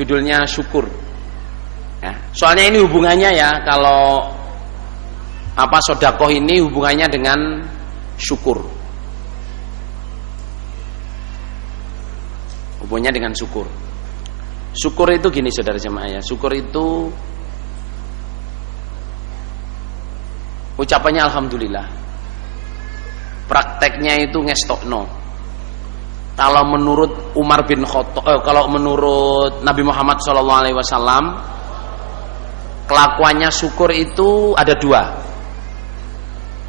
judulnya syukur. Ya, soalnya ini hubungannya ya, kalau sedekah ini hubungannya dengan syukur. Hubungannya dengan syukur. Syukur itu gini saudara jemaah ya, syukur itu ucapannya alhamdulillah. Prakteknya itu ngestokno. Kalau menurut Umar bin Khattab, kalau menurut Nabi Muhammad SAW, kelakuannya syukur itu ada dua.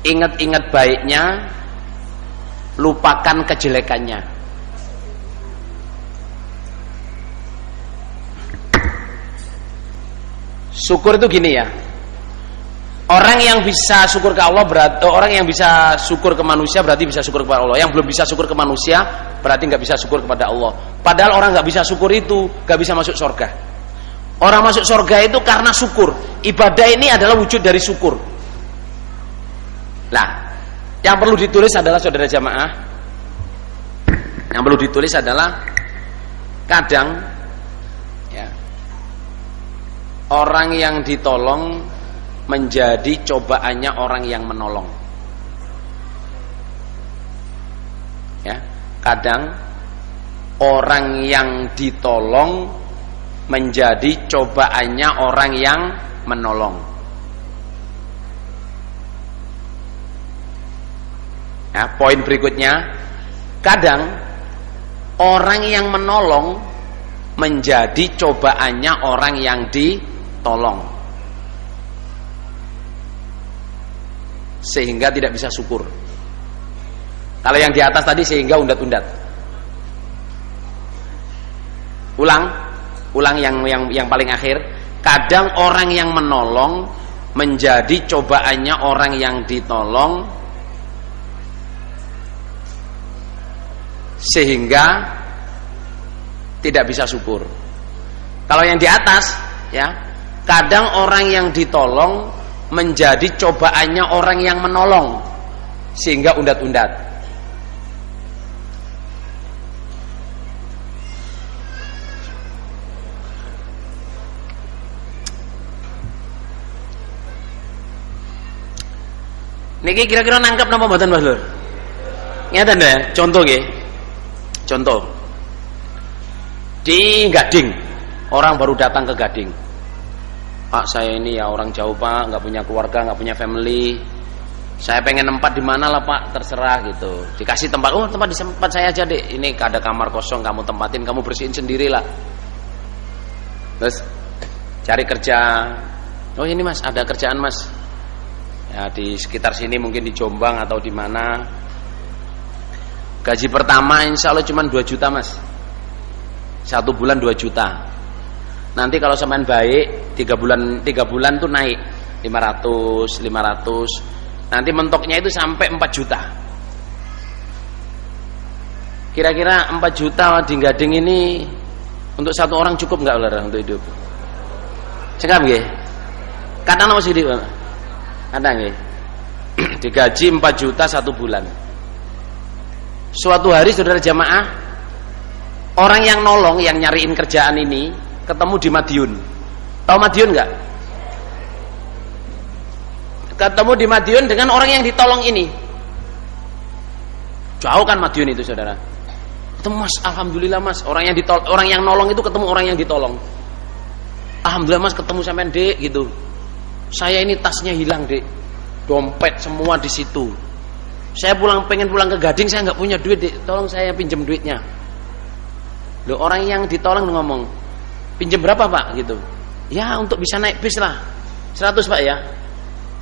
Ingat-ingat baiknya, lupakan kejelekannya. Syukur itu gini ya. Orang yang bisa syukur ke Allah berarti orang yang bisa syukur ke manusia berarti bisa syukur kepada Allah. Yang belum bisa syukur ke manusia berarti nggak bisa syukur kepada Allah. Padahal orang nggak bisa syukur itu nggak bisa masuk surga. Orang masuk surga itu karena syukur. Ibadah ini adalah wujud dari syukur. Nah, yang perlu ditulis adalah saudara jamaah. Yang perlu ditulis adalah kadang ya, orang yang ditolong menjadi cobaannya orang yang menolong. Ya, kadang orang yang ditolong menjadi cobaannya orang yang menolong. Ya, poin berikutnya, kadang orang yang menolong menjadi cobaannya orang yang ditolong. Sehingga tidak bisa syukur. Kalau yang di atas tadi sehingga undat-undat. Ulang yang paling akhir. Kadang orang yang menolong menjadi cobaannya orang yang ditolong, sehingga tidak bisa syukur. Kalau yang di atas ya, kadang orang yang ditolong menjadi cobaannya orang yang menolong sehingga undat-undat. Niki kira-kira nangkep napa mboten Mas Lur? Ngeten deh, contoh nggih. Contoh. Di Gading, orang baru datang ke Gading. Pak, saya ini ya orang jauh Pak, nggak punya keluarga, nggak punya family. Saya pengen tempat di mana lah Pak, terserah gitu. Dikasih tempat, oh tempat di tempat saya aja deh. Ini ada kamar kosong, kamu tempatin, kamu bersihin sendiri lah. Terus cari kerja. Oh ini Mas, ada kerjaan Mas. Ya di sekitar sini mungkin di Jombang atau di mana. Gaji pertama insya Allah cuma 2 juta Mas. 1 bulan 2 juta. Nanti kalau semakin baik 3 bulan tuh naik 500. Nanti mentoknya itu sampai 4 juta. Kira-kira 4 juta di Gading ini untuk satu orang cukup nggak Ular untuk hidup? Cekap nggih? Kadang apa sih di Pak? Kadang nggih. Digaji 4 juta 1 bulan. Suatu hari saudara jamaah, orang yang nolong, yang nyariin kerjaan ini ketemu di Madiun. Tahu Madiun nggak? Ketemu di Madiun dengan orang yang ditolong ini. Jauh kan Madiun itu saudara. Ketemu Mas, alhamdulillah Mas, orang yang nolong itu ketemu orang yang ditolong. Alhamdulillah Mas, ketemu sampean Dek gitu. Saya ini tasnya hilang Dek, dompet semua di situ. Saya pengen pulang ke Gading, saya nggak punya duit Dek, tolong saya pinjam duitnya. Loh, orang yang ditolong ngomong, pinjam berapa Pak gitu? Ya untuk bisa naik bis lah, 100 Pak ya.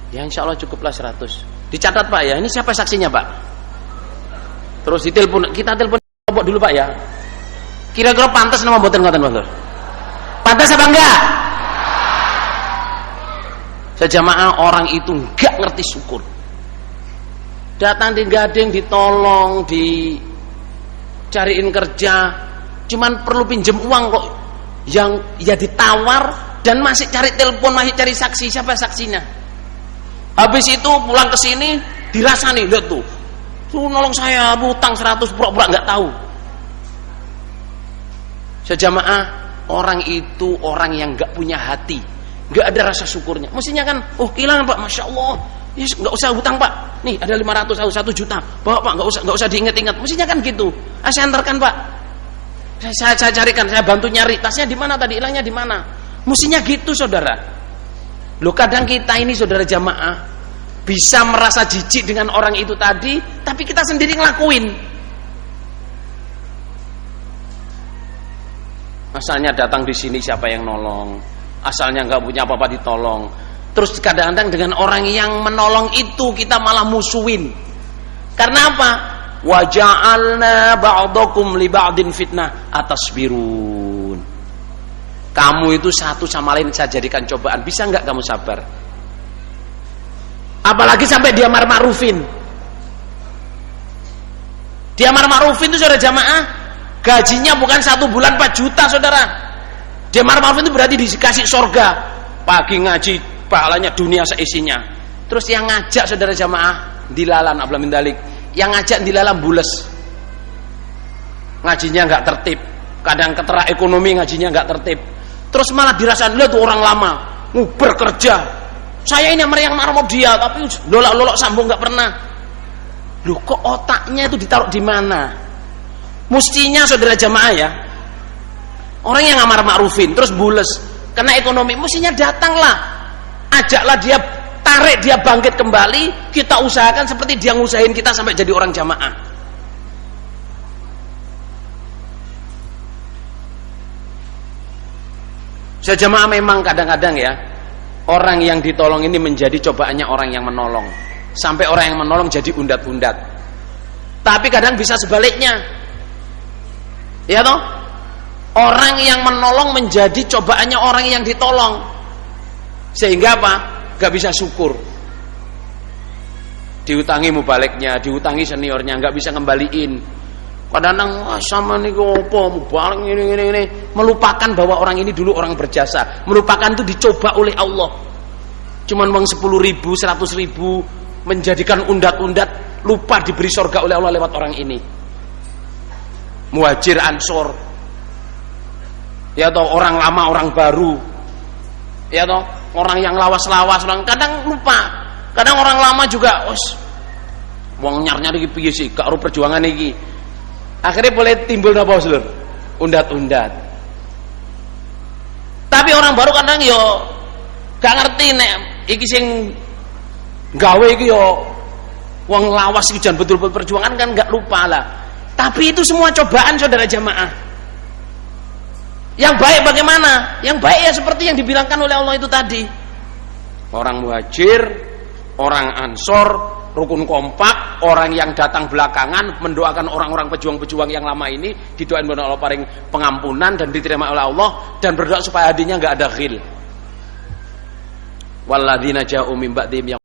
Ya insya Allah cukuplah 100. Dicatat Pak ya, ini siapa saksinya Pak? Terus kita telepon dulu Pak ya. Kira-kira pantas nama mboten ngoten Mas Lur? Pantas apa enggak? Sejamaah orang itu enggak ngerti syukur. Datang di Gading ditolong, dicariin kerja, cuman perlu pinjem uang kok, yang ya ditawar dan masih cari telepon, masih cari saksi. Siapa saksinya? Habis itu pulang ke sini dirasani, lihat tuh nolong saya, hutang 100, pura-pura nggak tahu. Sejamaah orang itu orang yang nggak punya hati, nggak ada rasa syukurnya. Mestinya kan, oh kehilangan Pak, masya Allah, yes, nggak usah hutang Pak, nih ada 500 atau 1 juta, bawa Pak, nggak usah diingat-ingat. Mestinya kan gitu. Saya antarkan Pak, saya carikan, saya bantu nyari tasnya di mana tadi, hilangnya di mana. Mestinya gitu saudara. Loh kadang kita ini saudara jamaah bisa merasa jijik dengan orang itu tadi, tapi kita sendiri ngelakuin. Asalnya datang di sini siapa yang nolong, asalnya nggak punya apa-apa ditolong. Terus kadang-kadang dengan orang yang menolong itu kita malah musuhin. Karena apa? Wa ja'alna ba'dakum li ba'din fitnah atasbirun. Kamu itu satu sama lain saya jadikan cobaan. Bisa nggak kamu sabar? Apalagi sampai dia maruf-marufin. Dia maruf-marufin itu saudara jamaah, gajinya bukan 1 bulan 4 juta saudara. Dia maruf-marufin itu berarti dikasih surga. Pagi ngaji, pahalanya dunia seisinya. Terus yang ngajak saudara jamaah dilalan abla min dalik. Yang ngajak dilalan bules. Ngajinya nggak tertib. Kadang ketera ekonomi ngajinya nggak tertib. Terus malah dirasakan, lihat tuh orang lama nguber kerja. Saya ini yang marah dia, tapi lolok-lolok sambung nggak pernah. Loh kok otaknya itu ditaruh di mana? Mestinya saudara jamaah ya, orang yang ngamar ma'rufin terus bules karena ekonomi, mestinya datanglah, ajaklah dia, tarik dia bangkit kembali, kita usahakan seperti dia ngusahain kita sampai jadi orang jamaah. Saya jamaah memang kadang-kadang ya, orang yang ditolong ini menjadi cobaannya orang yang menolong, sampai orang yang menolong jadi undat-undat. Tapi kadang bisa sebaliknya. Ya toh? Orang yang menolong menjadi cobaannya orang yang ditolong. Sehingga apa? Gak bisa syukur. Diutangi mubaliknya, diutangi seniornya, gak bisa ngembaliin. Kadang-kadang sama nih apa mubalik ini. Melupakan bahwa orang ini dulu orang berjasa. Melupakan itu dicoba oleh Allah. Cuman uang 10.000, 100.000 menjadikan undat-undat, lupa diberi surga oleh Allah lewat orang ini. Muhajir Ansor, ya toh, orang lama orang baru, ya toh, orang yang lawas-lawas, orang kadang lupa. Kadang orang lama juga, wong nyar-nyar iki piye sih, gak ero perjuangan iki. Akhirnya boleh timbul napa Lur? Undat-undat. Tapi orang baru kadang yo gak ngerti nek iki sing gawe iki yo wong lawas iki jan betul-betul perjuangan kan, gak lupa lah. Tapi itu semua cobaan saudara jamaah. Yang baik bagaimana? Yang baik ya seperti yang dibilangkan oleh Allah itu tadi. Orang muhajir, orang ansor, rukun kompak, orang yang datang belakangan mendoakan orang-orang pejuang-pejuang yang lama ini, didoain oleh Allah paling pengampunan dan diterima oleh Allah, dan berdoa supaya hatinya enggak ada ghil. Walladzina ja'u min ba'dihim